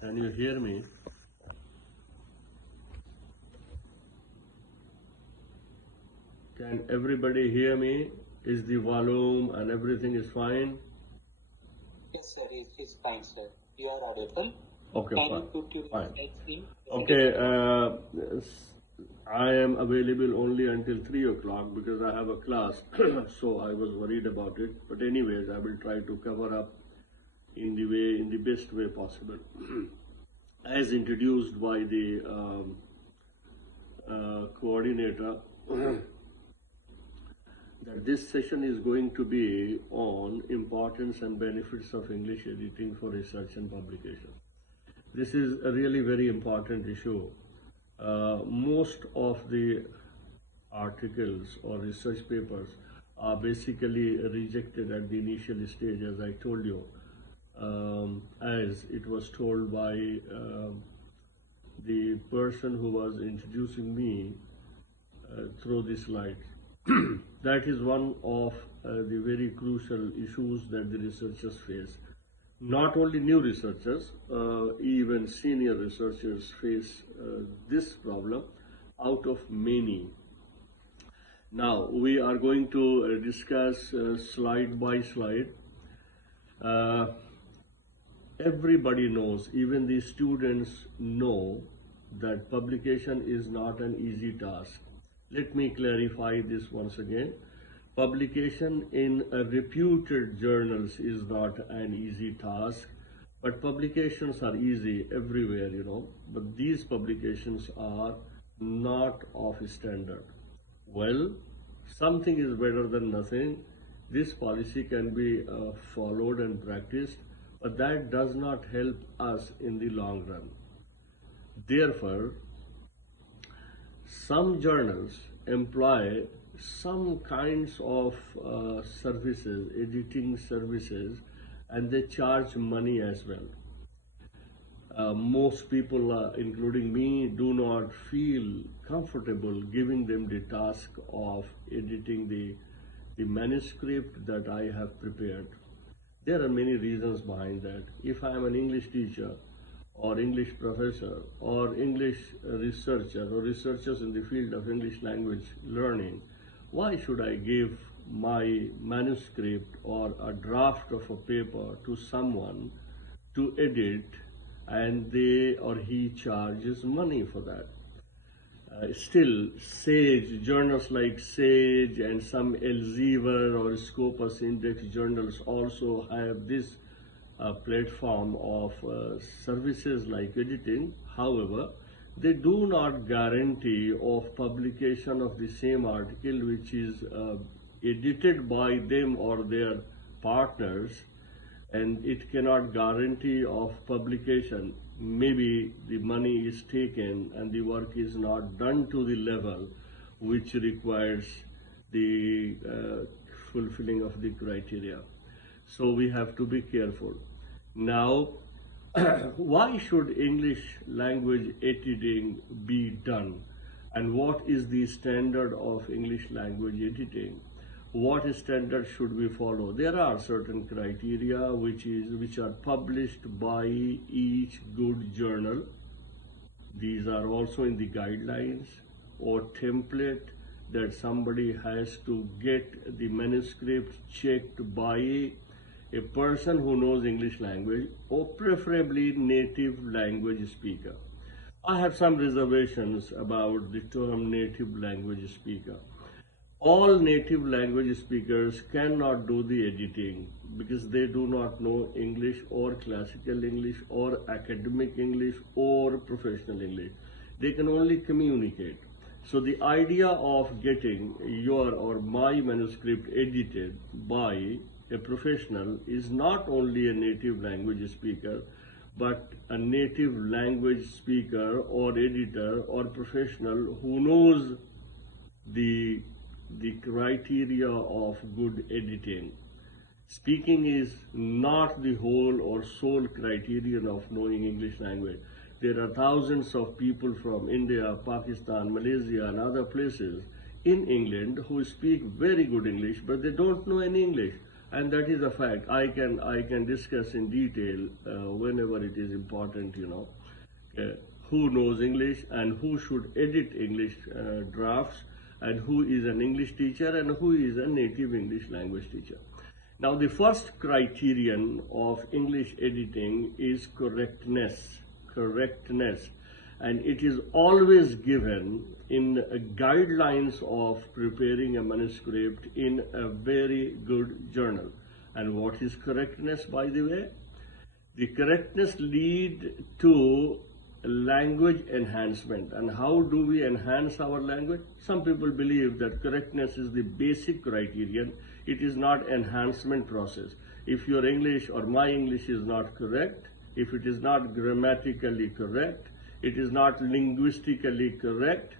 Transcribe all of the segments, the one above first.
Can you hear me? Can everybody hear me? Is the volume and everything is fine? Yes, sir. It's fine, sir. You are audible. Okay, Can fine. you put your Fine. heads in? Okay, I am available only until 3 o'clock because I have a class, so I was worried about it. But anyways, I will try to cover up in the best way possible. As introduced by the coordinator, that this session is going to be on importance and benefits of English editing for research and publication. This is a really very important issue. Most of the articles or research papers are basically rejected at the initial stage, as I told you, as it was told by the person who was introducing me through the slides. That is one of the very crucial issues that the researchers face. Not only new researchers, even senior researchers face this problem out of many. Now, we are going to discuss slide by slide. Everybody knows, even the students know, that publication is not an easy task. Let me clarify this once again. Publication in reputed journals is not an easy task, but publications are easy everywhere, but these publications are not of standard. Well, something is better than nothing. This policy can be followed and practiced, but that does not help us in the long run. Therefore, some journals employ some kinds of services, editing services, and they charge money as well. Most people, including me, do not feel comfortable giving them the task of editing the manuscript that I have prepared. There are many reasons behind that. If I am an English teacher or English professor or English researcher or researchers in the field of English language learning, why should I give my manuscript or a draft of a paper to someone to edit and they or he charges money for that? Still, Sage, journals like Sage and some Elsevier or Scopus Index journals also have this platform of services like editing. However, they do not guarantee of publication of the same article which is edited by them or their partners, and it cannot guarantee of publication. Maybe the money is taken and the work is not done to the level which requires the fulfilling of the criteria. So we have to be careful. Now, why should English language editing be done? And what is the standard of English language editing? What standard should we follow? There are certain criteria which are published by each good journal. These are also in the guidelines or template that somebody has to get the manuscript checked by a person who knows English language or preferably native language speaker. I have some reservations about the term native language speaker. All native language speakers cannot do the editing because they do not know English or classical English or academic English or professional English. They can only communicate. So the idea of getting your or my manuscript edited by a professional is not only a native language speaker, but a native language speaker or editor or professional who knows the criteria of good editing. Speaking is not the whole or sole criterion of knowing English language. There are thousands of people from India, Pakistan, Malaysia, and other places in England who speak very good English, but they don't know any English. and that is a fact. I can discuss in detail whenever it is important, who knows English and who should edit English drafts, and who is an English teacher and who is a native English language teacher. Now, the first criterion of English editing is correctness, and it is always given in guidelines of preparing a manuscript in a very good journal. And what is correctness, by the way? The correctness lead to language enhancement. And how do we enhance our language? Some people believe that correctness is the basic criterion. It is not enhancement process. If your English or my English is not correct, if it is not grammatically correct, it is not linguistically correct,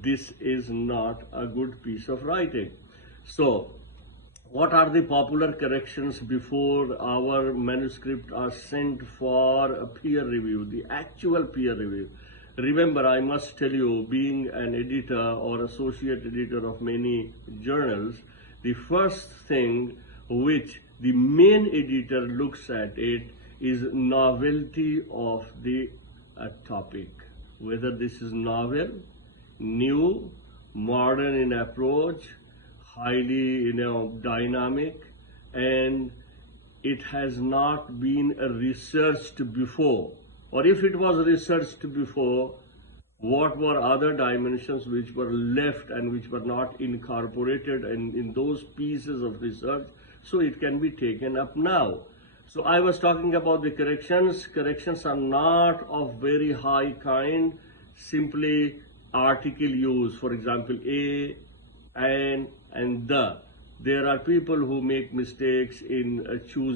this is not a good piece of writing. So, what are the popular corrections before our manuscript are sent for a peer review, the actual peer review? Remember, I must tell you, being an editor or associate editor of many journals, the first thing which the main editor looks at it is novelty of the topic. Whether this is novel, new, modern in approach, highly dynamic, and it has not been researched before, or if it was researched before, what were other dimensions which were left and which were not incorporated in those pieces of research, so it can be taken up now. So I was talking about the corrections. Corrections are not of very high kind, simply article use, for example, a, and the. There are people who make mistakes in choosing